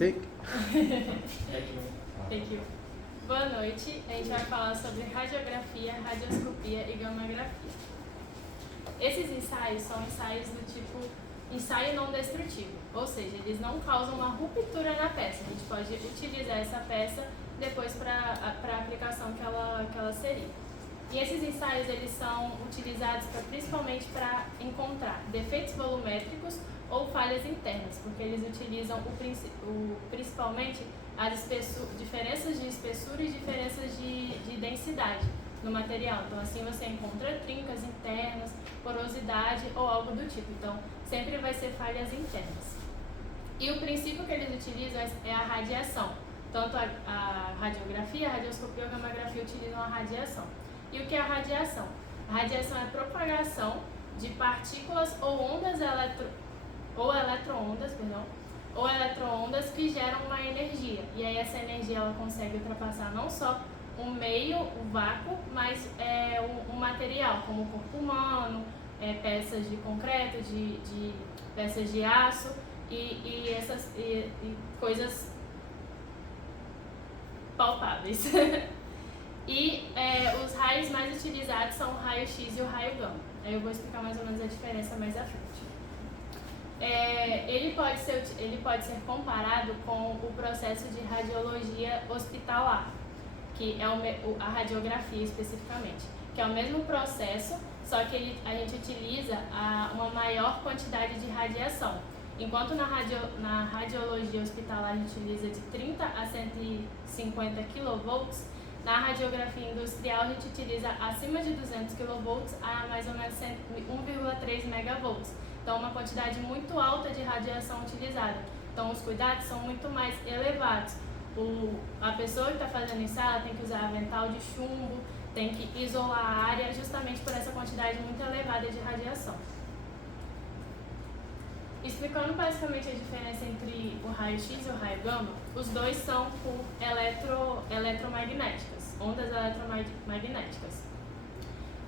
Take. Thank you. Boa noite, a gente vai falar sobre radiografia, radioscopia e gamografia. Esses ensaios são ensaios do tipo ensaio não destrutivo, ou seja, eles não causam uma ruptura na peça. A gente pode utilizar essa peça depois para a aplicação que ela seria. E esses ensaios eles são utilizados principalmente para encontrar defeitos volumétricos ou falhas internas, porque eles utilizam principalmente as diferenças de espessura e diferenças de densidade no material. Então, assim você encontra trincas internas, porosidade ou algo do tipo. Então, sempre vai ser falhas internas. E o princípio que eles utilizam é a radiação. Tanto a radiografia, a radioscopia e a gamografia utilizam a radiação. E o que é a radiação? A radiação é a propagação de partículas ou eletroondas que geram uma energia. E aí essa energia ela consegue ultrapassar não só o meio, o vácuo, mas um material, como o corpo humano, peças de concreto, de peças de aço e coisas palpáveis. E os raios mais utilizados são o raio-x e o raio gama. Aí eu vou explicar mais ou menos a diferença mais à frente. Ele pode ser comparado com o processo de radiologia hospitalar, que é a radiografia especificamente, que é o mesmo processo, só que a gente utiliza uma maior quantidade de radiação. Enquanto na radiologia hospitalar a gente utiliza de 30 a 150 kV, na radiografia industrial a gente utiliza acima de 200 kV a mais ou menos 1,3 MV. Então, uma quantidade muito alta de radiação utilizada. Então, os cuidados são muito mais elevados. A pessoa que está fazendo isso, ela tem que usar avental de chumbo, tem que isolar a área justamente por essa quantidade muito elevada de radiação. Explicando basicamente a diferença entre o raio-x e o raio gama, os dois são por eletromagnéticas, ondas eletromagnéticas.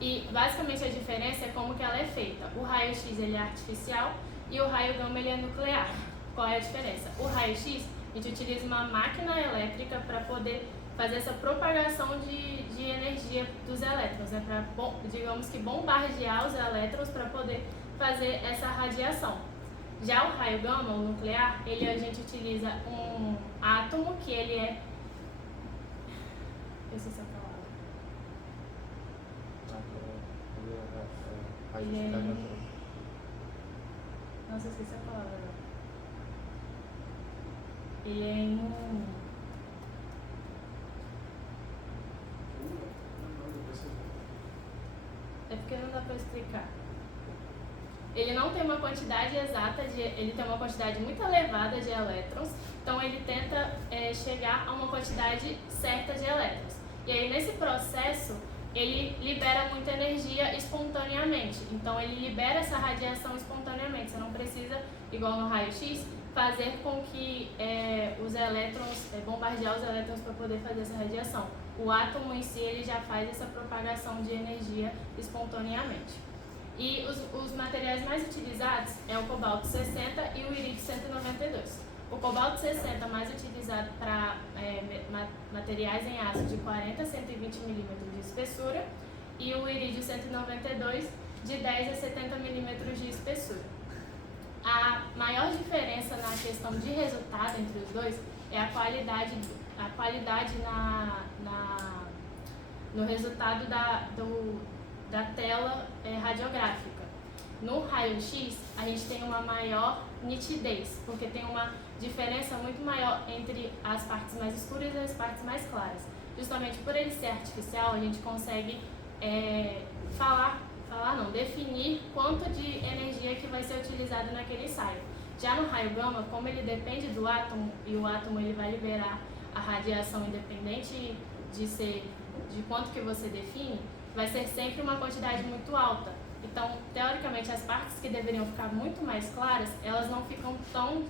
E basicamente a diferença é como que ela é feita. O raio-x ele é artificial e o raio gama ele é nuclear. Qual é a diferença? O raio-x a gente utiliza uma máquina elétrica para poder fazer essa propagação de energia dos elétrons, né? Para, digamos que, bombardear os elétrons para poder fazer essa radiação. Já o raio gama, o nuclear, a gente utiliza um átomo que ele é... Eu sei se eu falar. Nossa, eu esqueci a palavra. Ele é É porque não dá para explicar. Ele não tem uma quantidade exata, ele tem uma quantidade muito elevada de elétrons, então ele tenta chegar a uma quantidade certa de elétrons. E aí nesse processo, ele libera muita energia espontaneamente. Então ele libera essa radiação espontaneamente. Você não precisa, igual no raio-x, fazer com que os elétrons, bombardear os elétrons para poder fazer essa radiação. O átomo em si ele já faz essa propagação de energia espontaneamente. E os materiais mais utilizados é o cobalto 60 e o irídio 192. O cobalto 60 mais utilizado para materiais em aço de 40 a 120 mm de espessura e o irídio 192 de 10 a 70 mm de espessura. A maior diferença na questão de resultado entre os dois é a qualidade no resultado da tela radiográfica. No raio-x, a gente tem uma maior nitidez, porque tem uma diferença muito maior entre as partes mais escuras e as partes mais claras. Justamente por ele ser artificial, a gente consegue definir quanto de energia que vai ser utilizado naquele ensaio. Já no raio gama, como ele depende do átomo, e o átomo ele vai liberar a radiação independente de quanto que você define, vai ser sempre uma quantidade muito alta. Então, teoricamente, as partes que deveriam ficar muito mais claras, elas não ficam tão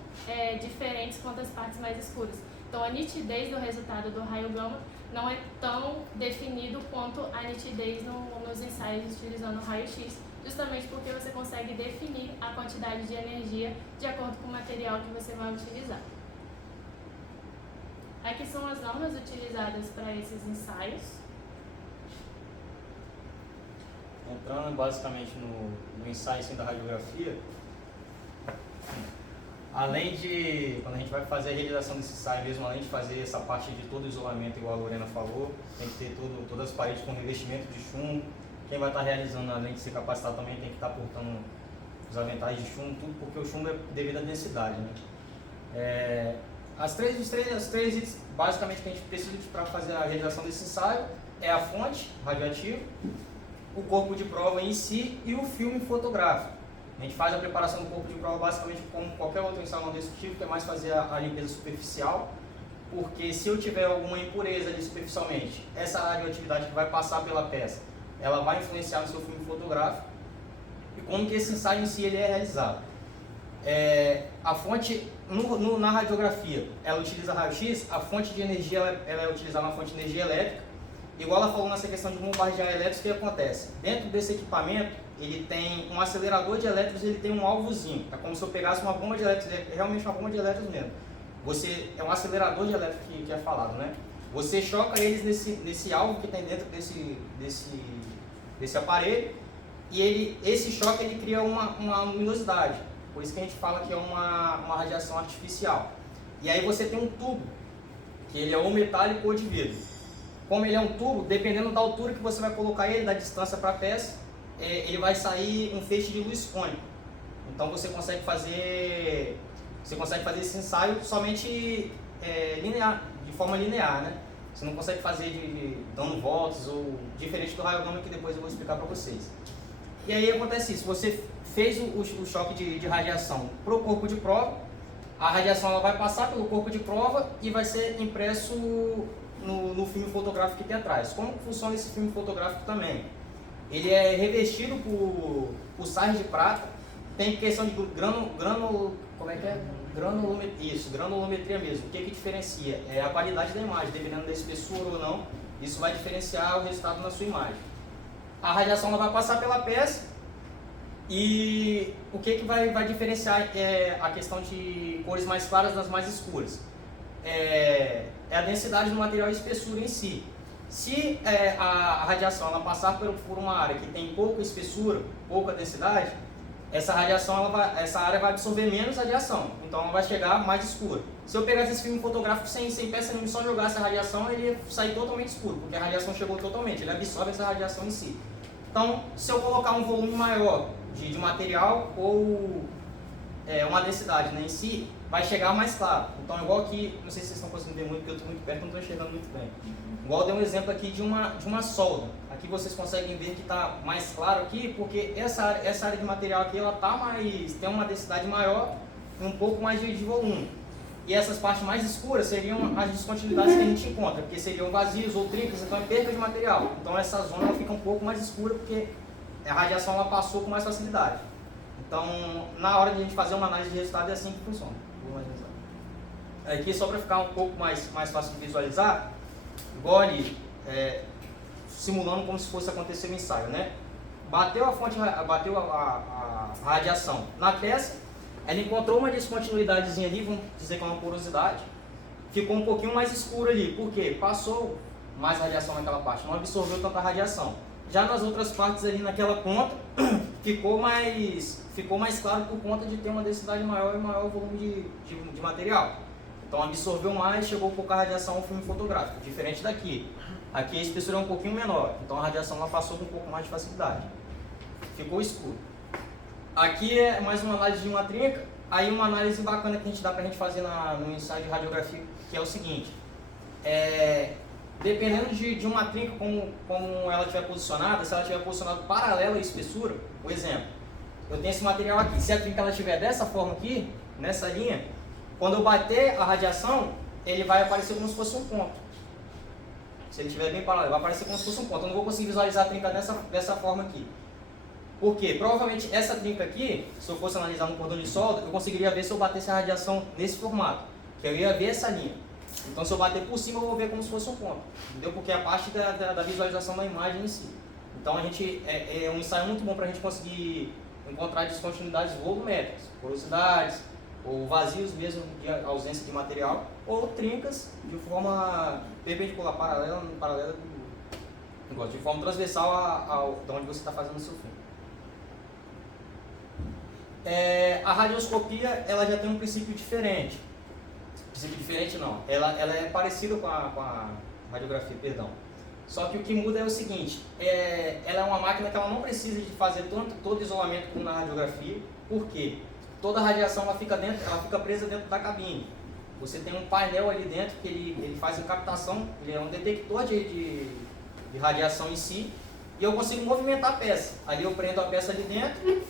diferentes quanto as partes mais escuras. Então, a nitidez do resultado do raio gama não é tão definido quanto a nitidez nos ensaios utilizando o raio-x, justamente porque você consegue definir a quantidade de energia de acordo com o material que você vai utilizar. Aqui são as normas utilizadas para esses ensaios. Entrando basicamente no ensaio assim, da radiografia, além de, quando a gente vai fazer a realização desse ensaio mesmo, além de fazer essa parte de todo o isolamento, igual a Lorena falou, tem que ter todas as paredes com revestimento de chumbo. Quem vai estar realizando, além de ser capacitado, também tem que estar portando os aventais de chumbo, tudo porque o chumbo é devido à densidade, né? Os três itens, basicamente, que a gente precisa para fazer a realização desse ensaio é a fonte radioativa, o corpo de prova em si e o filme fotográfico. A gente faz a preparação do corpo de prova basicamente como qualquer outro ensaio não destrutivo, que é mais fazer a limpeza superficial, porque se eu tiver alguma impureza ali superficialmente, essa radioatividade que vai passar pela peça, ela vai influenciar no seu filme fotográfico. E como que esse ensaio em si ele é realizado? A fonte, na radiografia, ela utiliza raio-x, a fonte de energia ela é utilizada na fonte de energia elétrica. Igual ela falou nessa questão de bombardear elétricos, o que acontece? Dentro desse equipamento, ele tem um acelerador de elétrons, ele tem um alvozinho. É como se eu pegasse uma bomba de elétrons, é realmente uma bomba de elétrons mesmo. É um acelerador de elétrons que é falado, né? Você choca eles nesse alvo que tem dentro desse aparelho, e esse choque ele cria uma luminosidade. Por isso que a gente fala que é uma radiação artificial. E aí você tem um tubo, que ele é ou metálico ou de vidro. Como ele é um tubo, dependendo da altura que você vai colocar ele, da distância para a peça, ele vai sair um feixe de luz cônico. Então você consegue fazer esse ensaio somente linear, de forma linear, né? Você não consegue fazer dando voltas ou diferente do raio gama, que depois eu vou explicar para vocês. E aí acontece isso, você fez o choque de radiação para o corpo de prova, a radiação ela vai passar pelo corpo de prova e vai ser impresso no filme fotográfico que tem atrás. Como funciona esse filme fotográfico também? Ele é revestido por sais de prata, tem questão de granulometria mesmo. O que diferencia? É a qualidade da imagem, dependendo da espessura ou não, isso vai diferenciar o resultado na sua imagem. A radiação ela vai passar pela peça e o que vai diferenciar é a questão de cores mais claras das mais escuras. É a densidade do material e a espessura em si. Se a radiação ela passar por uma área que tem pouca espessura, pouca densidade, essa área vai absorver menos radiação, então ela vai chegar mais escura. Se eu pegasse esse filme fotográfico sem peça nenhuma, só jogasse a radiação, ele ia sair totalmente escuro, porque a radiação chegou totalmente, ele absorve essa radiação em si. Então, se eu colocar um volume maior de material ou uma densidade, né, em si, vai chegar mais claro. Então, igual aqui, não sei se vocês estão conseguindo ver muito, porque eu estou muito perto, não estou enxergando muito bem. Igual eu dei um exemplo aqui de uma solda. Aqui vocês conseguem ver que está mais claro aqui, porque essa área de material aqui, ela tem uma densidade maior e um pouco mais de volume. E essas partes mais escuras seriam as descontinuidades que a gente encontra, porque seriam vazios ou trincas, então é perda de material. Então essa zona ela fica um pouco mais escura, porque a radiação ela passou com mais facilidade. Então, na hora de a gente fazer uma análise de resultado, é assim que funciona. Aqui, só para ficar um pouco mais fácil de visualizar, igual ali, simulando como se fosse acontecer o ensaio, né? Bateu a radiação na peça, ela encontrou uma descontinuidadezinha ali, vamos dizer que é uma porosidade, ficou um pouquinho mais escuro ali, porque passou mais radiação naquela parte, não absorveu tanta radiação. Já nas outras partes ali naquela ponta, ficou mais claro por conta de ter uma densidade maior e maior volume de material. Então absorveu mais, chegou pouca radiação ao filme fotográfico, diferente daqui. Aqui a espessura é um pouquinho menor, então a radiação ela passou com um pouco mais de facilidade. Ficou escuro. Aqui é mais uma análise de uma trinca, aí uma análise bacana que a gente dá pra gente fazer no ensaio de radiografia, que é o seguinte, dependendo de uma trinca, como ela estiver posicionada, se ela estiver posicionada paralela à espessura, por exemplo, eu tenho esse material aqui, se a trinca ela estiver dessa forma aqui, nessa linha, quando eu bater a radiação, ele vai aparecer como se fosse um ponto. Se ele estiver bem paralelo, vai aparecer como se fosse um ponto. Eu não vou conseguir visualizar a trinca dessa forma aqui. Por quê? Provavelmente essa trinca aqui, se eu fosse analisar no cordão de solda, eu conseguiria ver se eu batesse a radiação nesse formato, que eu ia ver essa linha. Então se eu bater por cima, eu vou ver como se fosse um ponto. Entendeu? Porque é a parte da visualização da imagem em si. Então é um ensaio muito bom para a gente conseguir encontrar descontinuidades volumétricas, porosidades, ou vazios mesmo de ausência de material, ou trincas de forma perpendicular, paralela de forma transversal de onde você está fazendo o seu filme. A radioscopia ela já tem um princípio diferente. Princípio diferente não, ela é parecida com a radiografia, perdão. Só que o que muda é o seguinte, ela é uma máquina que ela não precisa de fazer todo o isolamento como na radiografia, porque toda a radiação ela fica presa dentro da cabine. Você tem um painel ali dentro que ele faz a captação, ele é um detector de radiação em si, e eu consigo movimentar a peça. Ali eu prendo a peça ali dentro,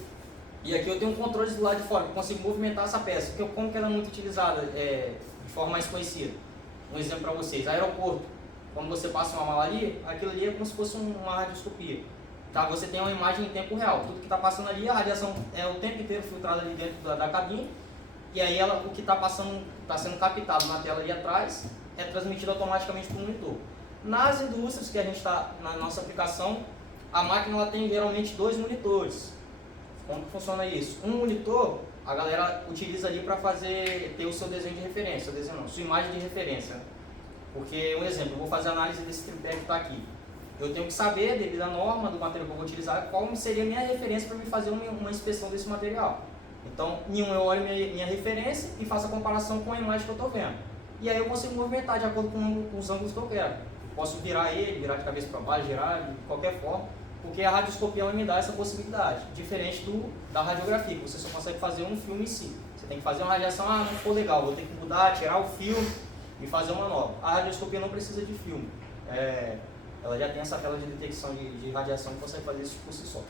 e aqui eu tenho um controle do lado de fora, eu consigo movimentar essa peça. Como que ela é muito utilizada de forma mais conhecida? Um exemplo para vocês, aeroporto. Quando você passa uma mala ali, aquilo ali é como se fosse uma radioscopia. Tá? Você tem uma imagem em tempo real. Tudo que está passando ali, a radiação é o tempo inteiro filtrada ali dentro da cabine. E aí o que está sendo captado na tela ali atrás é transmitido automaticamente para o monitor. Nas indústrias que a gente está, na nossa aplicação, a máquina ela tem geralmente 2 monitores. Como que funciona isso? Um monitor, a galera utiliza ali para ter o seu desenho de referência, sua imagem de referência. Porque, um exemplo, eu vou fazer análise desse tripé que está aqui. Eu tenho que saber, devido à norma do material que eu vou utilizar, qual seria a minha referência para me fazer uma inspeção desse material. Então, em um eu olho minha referência e faço a comparação com a imagem que eu estou vendo. E aí eu consigo movimentar de acordo com os ângulos que eu quero. Eu posso virar de cabeça para baixo, girar de qualquer forma, porque a radioscopia ela me dá essa possibilidade, diferente da radiografia, que você só consegue fazer um filme em si. Você tem que fazer uma radiação, não ficou legal, vou ter que mudar, tirar o filme e fazer uma nova. A radioscopia não precisa de filme. Ela já tem essa tela de detecção de radiação que consegue fazer isso por si só.